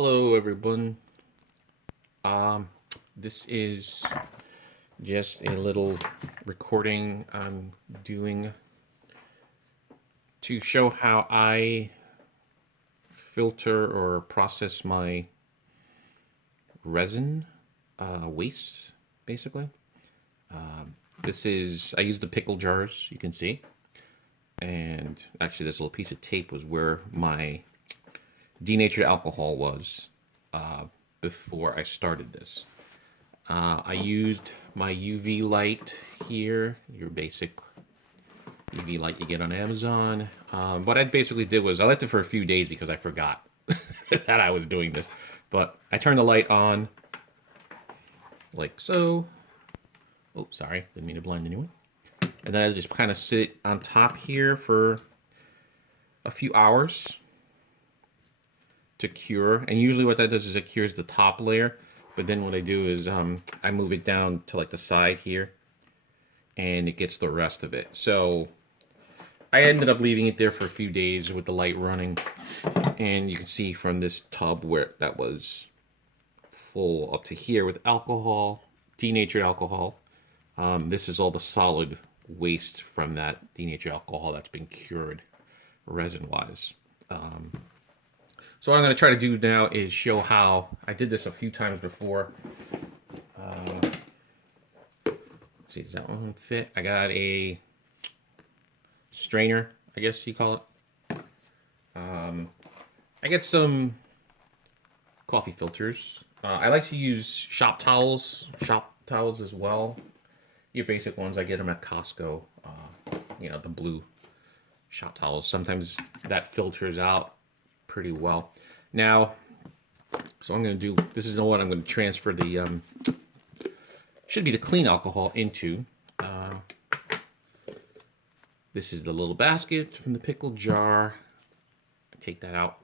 Hello, everyone. Um, this is just a little recording I'm doing to show how I filter or process my resin waste, basically. I use the pickle jars, you can see. And actually, this little piece of tape was where my denatured alcohol was before I started this. I used my UV light here, your basic UV light you get on Amazon. What I basically did was I left it for a few days because I forgot that I was doing this. But I turned the light on like so. Oh, sorry, didn't mean to blind anyone. And then I just kind of sit on top here for a few hours to cure. And usually what that does is it cures the top layer. But then what I do is I move it down to like the side here, and it gets the rest of it. So I ended up leaving it there for a few days with the light running, and you can see from this tub where that was full up to here with alcohol, denatured alcohol. This is all the solid waste from that denatured alcohol that's been cured resin-wise. So what I'm going to try to do now is show how I did this a few times before. Let's see, does that one fit? I got a strainer, I guess you call it. I get some coffee filters. I like to use shop towels as well. Your basic ones, I get them at Costco. The blue shop towels. Sometimes that filters out pretty well. Now, so I'm going to do, this is what I'm going to transfer the, should be the clean alcohol into. This is the little basket from the pickle jar. I take that out.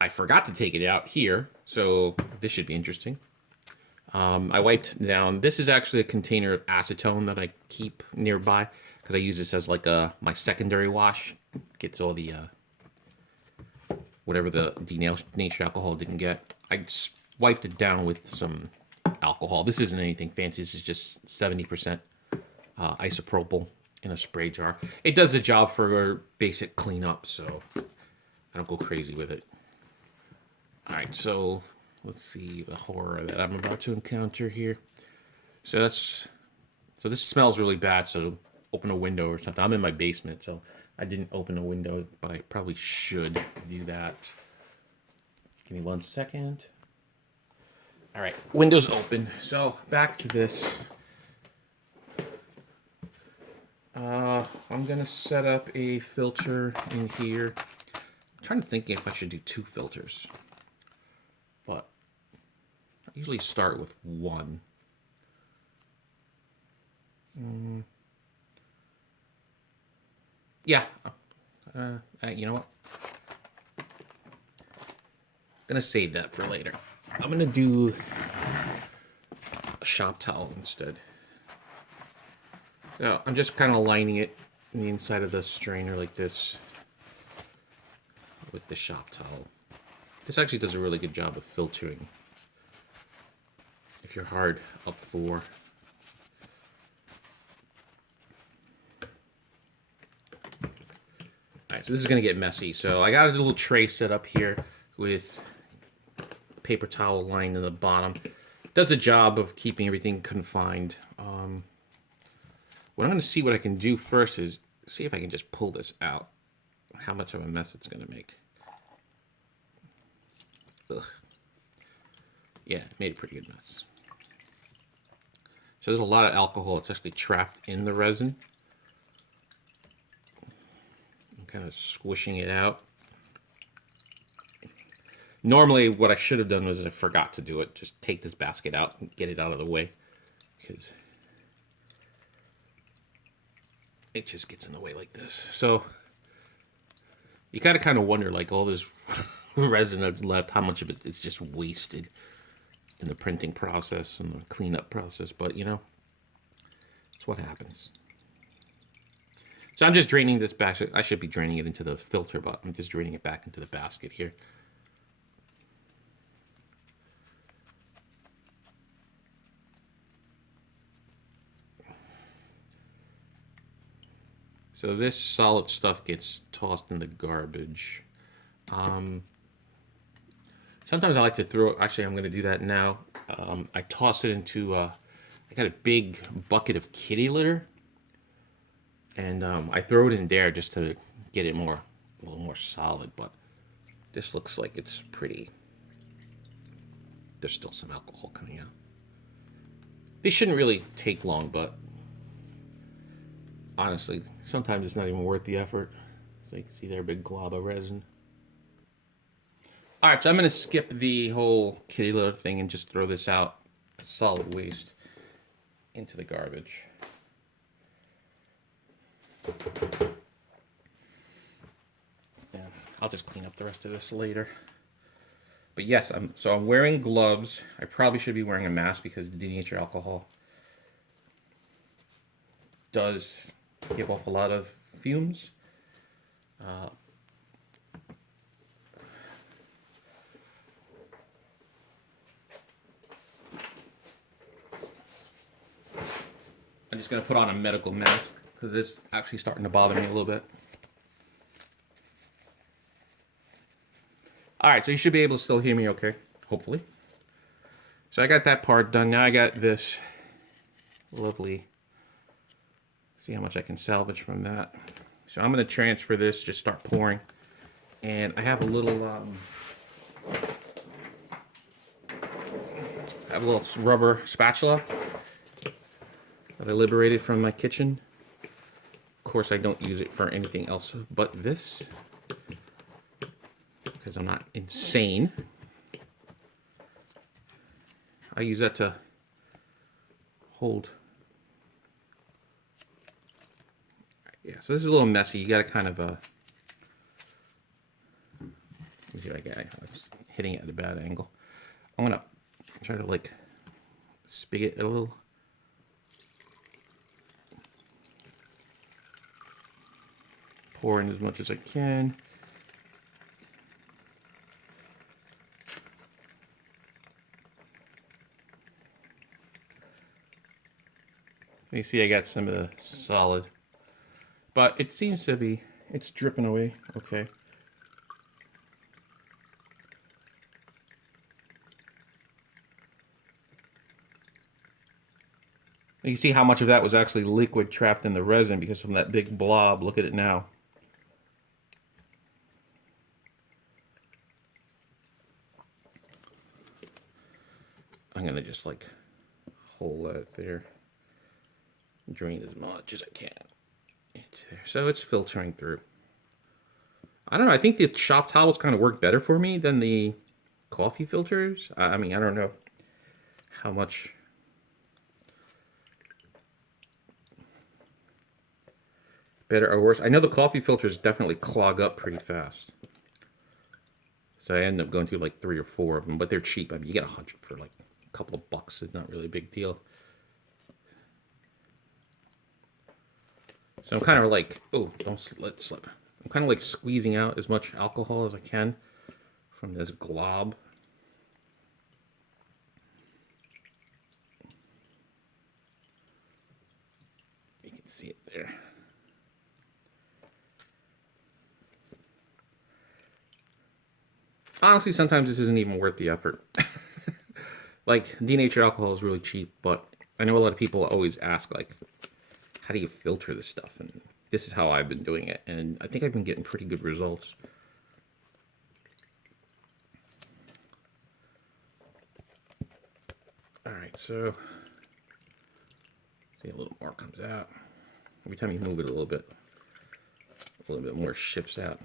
I forgot to take it out here, so this should be interesting. I wiped down, this is actually a container of acetone that I keep nearby because I use this as like my secondary wash. Gets all the, whatever the denatured alcohol didn't get. I wiped it down with some alcohol. This isn't anything fancy. This is just 70% isopropyl in a spray jar. It does the job for basic cleanup, so I don't go crazy with it. All right, so let's see the horror that I'm about to encounter here. So this smells really bad, so open a window or something. I'm in my basement, so I didn't open a window, but I probably should do that. Give me 1 second. All right, window's open. So back to this. I'm gonna set up a filter in here. I'm trying to think if I should do 2 filters, but I usually start with 1. Yeah, you know what? I'm gonna save that for later. I'm gonna do a shop towel instead. So I'm just kind of lining it in the inside of the strainer like this with the shop towel. This actually does a really good job of filtering if you're hard up for. Alright, so this is going to get messy. So I got a little tray set up here with a paper towel lined in the bottom. It does the job of keeping everything confined. What I'm going to see what I can do first is see if I can just pull this out. How much of a mess it's going to make. Ugh. Yeah, it made a pretty good mess. So there's a lot of alcohol that's actually trapped in the resin. I'm kind of squishing it out. Normally what I should have done was I forgot to do it. Just take this basket out and get it out of the way, because it just gets in the way like this. So you kind of wonder, like, all this resin that's left, how much of it is just wasted in the printing process and the cleanup process. But you know, it's what happens. So I'm just draining this basket. I should be draining it into the filter, but I'm just draining it back into the basket here. So this solid stuff gets tossed in the garbage. Sometimes I like to throw, actually I'm going to do that now. I toss it into, I got a big bucket of kitty litter. And I throw it in there just to get it a little more solid. But this looks like it's pretty, there's still some alcohol coming out. These shouldn't really take long, but honestly, sometimes it's not even worth the effort. So you can see there, a big glob of resin. All right, so I'm going to skip the whole kitty litter thing and just throw this out, solid waste, into the garbage. Yeah, I'll just clean up the rest of this later. But yes, I'm wearing gloves. I probably should be wearing a mask because the denatured alcohol does give off a lot of fumes. I'm just going to put on a medical mask because it's actually starting to bother me a little bit. All right, so you should be able to still hear me okay, hopefully. So I got that part done. Now I got this lovely, see how much I can salvage from that. So I'm going to transfer this, just start pouring. And I have a little, rubber spatula that I liberated from my kitchen. Of course, I don't use it for anything else but this, because I'm not insane. I use that to hold. Yeah, so this is a little messy. You got to kind of, let me see if I get it. I'm just hitting it at a bad angle. I'm going to try to like spigot it a little. Pour in as much as I can. You see I got some of the solid, but it seems to be, it's dripping away okay. You see how much of that was actually liquid trapped in the resin because from that big blob, look at it now. I'm gonna just like hold that there. Drain as much as I can into there. So it's filtering through. I don't know, I think the shop towels kind of work better for me than the coffee filters. I mean, I don't know how much better or worse. I know the coffee filters definitely clog up pretty fast. So I end up going through like 3 or 4 of them, but they're cheap. I mean, you get 100 for like a couple of bucks. It's not really a big deal. So I'm kind of like, oh, don't let it slip. I'm kind of like squeezing out as much alcohol as I can from this glob. You can see it there. Honestly, sometimes this isn't even worth the effort. Like, denatured alcohol is really cheap, but I know a lot of people always ask, like, how do you filter this stuff? And this is how I've been doing it, and I think I've been getting pretty good results. All right, so see a little more comes out. Every time you move it a little bit more shifts out.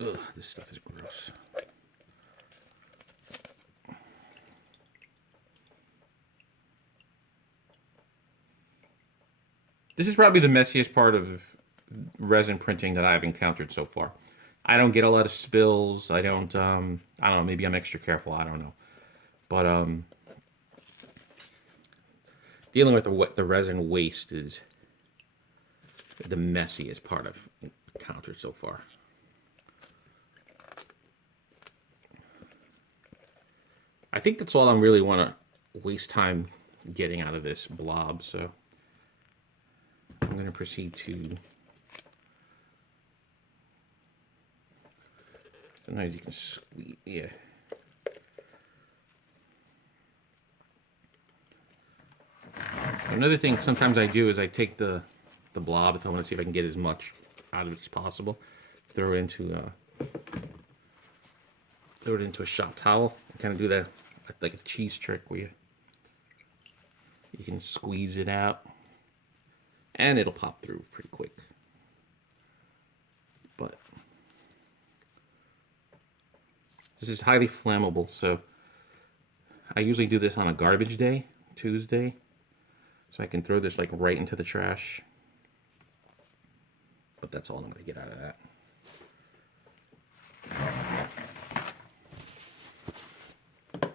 Ugh, this stuff is gross. This is probably the messiest part of resin printing that I've encountered so far. I don't get a lot of spills. I don't know, maybe I'm extra careful, I don't know. But dealing with the resin waste is the messiest part I've encountered so far. I think that's all I really want to waste time getting out of this blob, so I'm going to proceed to... Sometimes you can squeeze, yeah. Another thing sometimes I do is I take the blob, if I want to see if I can get as much out of it as possible, throw it into a shop towel. I kind of do that like a cheese trick where you can squeeze it out and it'll pop through pretty quick. But this is highly flammable, so I usually do this on a garbage day, Tuesday, so I can throw this like right into the trash. But that's all I'm going to get out of that.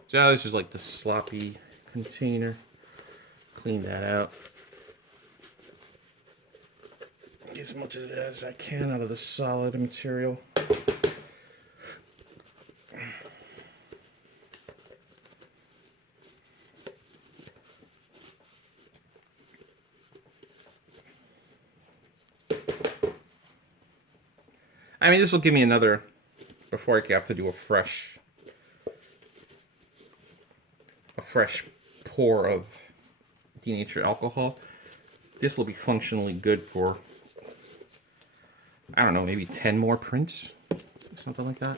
So this is like the sloppy container. Clean that out. Get as much of it as I can out of the solid material. I mean, this will give me another, before I have to do a fresh pour of denatured alcohol. This will be functionally good for, I don't know, maybe 10 more prints, something like that.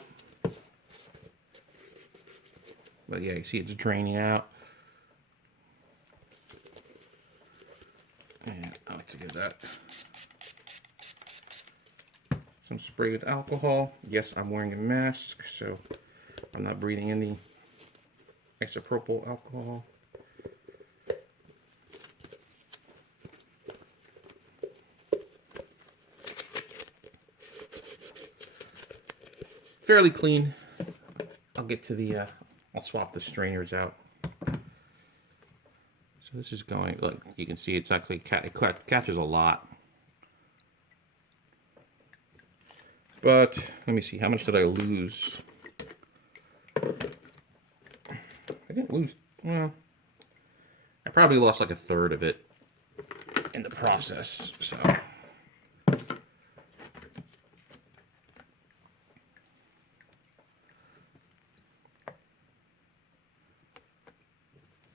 But yeah, you see it's draining out. And I like to give that some spray with alcohol. Yes, I'm wearing a mask, so I'm not breathing in the isopropyl alcohol. Fairly clean. I'll get to the, I'll swap the strainers out. So this is going, like you can see, it's actually, it catches a lot. But let me see, how much did I lose? I didn't lose, well, I probably lost like a third of it in the process, so.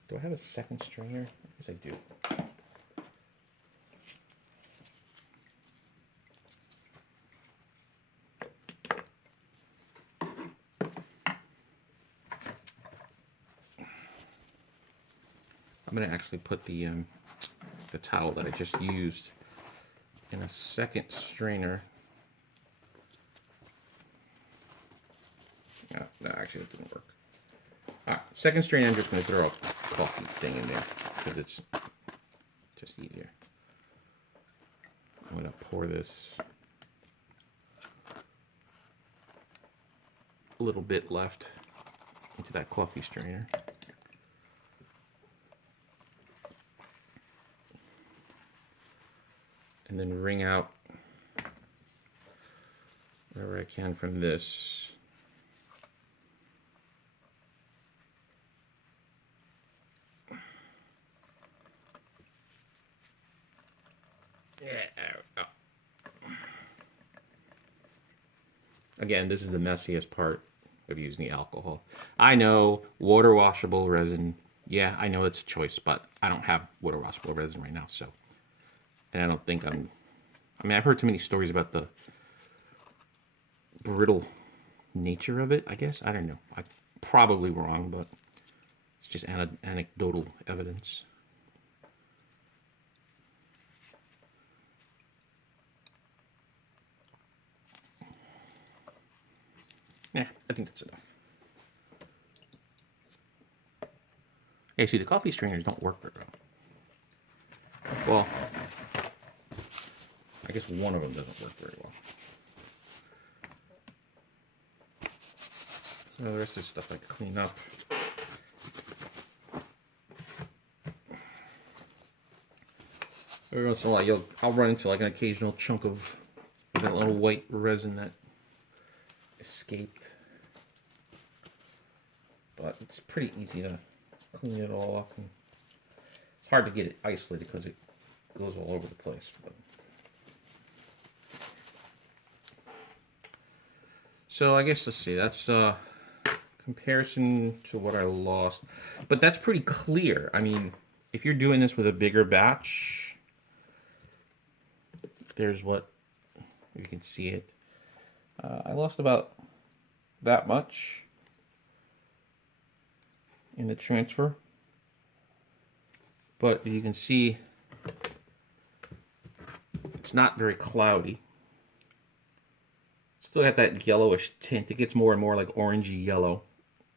Do I have a second strainer? Yes, I do. I'm going to actually put the towel that I just used in a second strainer. No, actually, it didn't work. All right, second strainer, I'm just going to throw a coffee thing in there because it's just easier. I'm going to pour this a little bit left into that coffee strainer. And then wring out whatever I can from this. Again, this is the messiest part of using the alcohol. I know, water washable resin. Yeah, I know it's a choice, but I don't have water washable resin right now, so. And I don't think I mean, I've heard too many stories about the brittle nature of it, I guess. I don't know. I'm probably wrong, but it's just anecdotal evidence. Yeah, I think that's enough. Hey, see, the coffee strainers don't work very well. Well, I guess one of them doesn't work very well. So the rest of this stuff I can clean up. Every once in a while, I'll run into like an occasional chunk of that little white resin that escaped. but it's pretty easy to clean it all up. And it's hard to get it isolated because it goes all over the place. But. So I guess, let's see, that's comparison to what I lost. But that's pretty clear. I mean, if you're doing this with a bigger batch, there's what, you can see it. I lost about that much in the transfer. But you can see it's not very cloudy. Still got that yellowish tint. It gets more and more like orangey yellow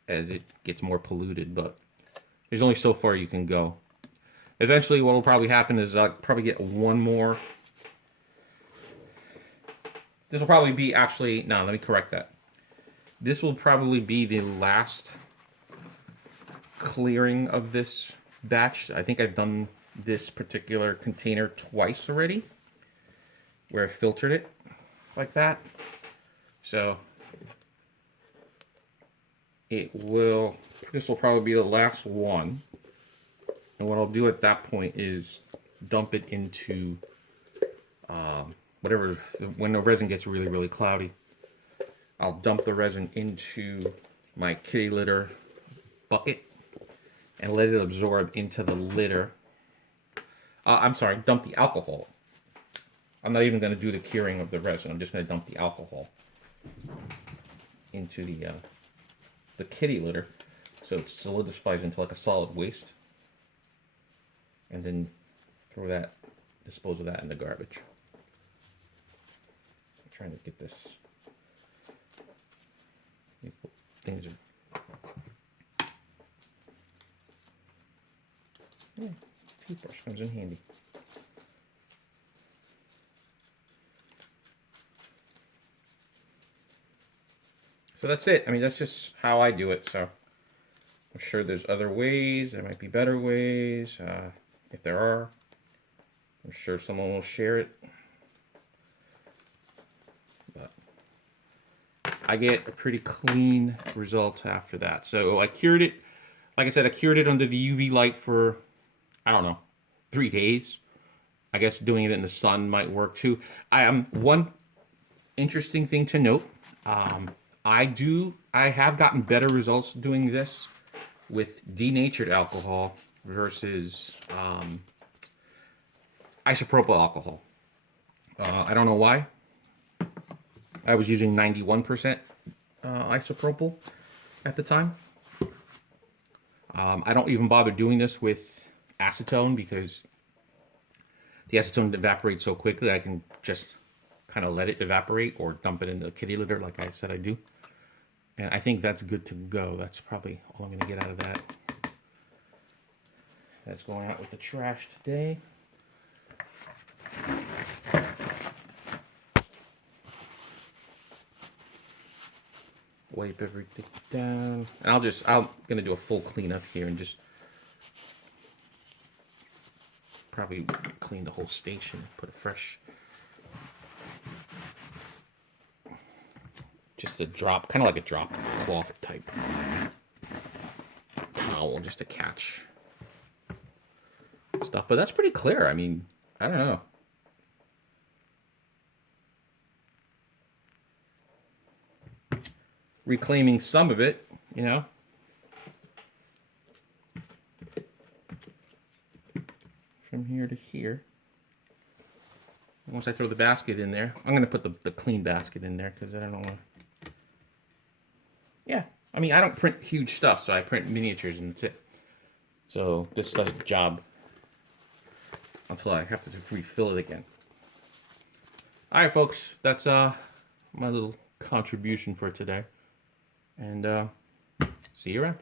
as it gets more polluted, but there's only so far you can go. Eventually what will probably happen is I'll probably get one more. This will probably be actually, no, let me correct that. This will probably be the last clearing of this batch. I think I've done this particular container twice already, where I filtered it like that. So this will probably be the last one. And what I'll do at that point is dump it into whatever, when the resin gets really, really cloudy, I'll dump the resin into my kitty litter bucket and let it absorb into the litter. I'm sorry, dump the alcohol. I'm not even going to do the curing of the resin. I'm just going to dump the alcohol into the kitty litter so it solidifies into like a solid waste. And then dispose of that in the garbage. I'm trying to get this. These things are. Yeah, toothbrush comes in handy. So that's it. I mean, that's just how I do it. So I'm sure there's other ways. There might be better ways. If there are, I'm sure someone will share it. But I get a pretty clean result after that. So I cured it. Like I said, I cured it under the UV light for, I don't know, 3 days. I guess doing it in the sun might work too. One interesting thing to note. I have gotten better results doing this with denatured alcohol versus isopropyl alcohol. I don't know why. I was using 91% isopropyl at the time. I don't even bother doing this with acetone because the acetone evaporates so quickly. I can just kind of let it evaporate or dump it in the kitty litter like I said I do. And I think that's good to go. That's probably all I'm going to get out of that. That's going out with the trash today. Wipe everything down. And I'm going to do a full cleanup here and just probably clean the whole station. Put a fresh, just a drop, kind of like a drop cloth type towel just to catch stuff. But that's pretty clear. I mean, I don't know. Reclaiming some of it, you know. From here to here. Once I throw the basket in there, I'm going to put the clean basket in there because I don't want to. Yeah, I mean, I don't print huge stuff, so I print miniatures and that's it. So this does the job until I have to refill it again. All right, folks, that's my little contribution for today. And see you around.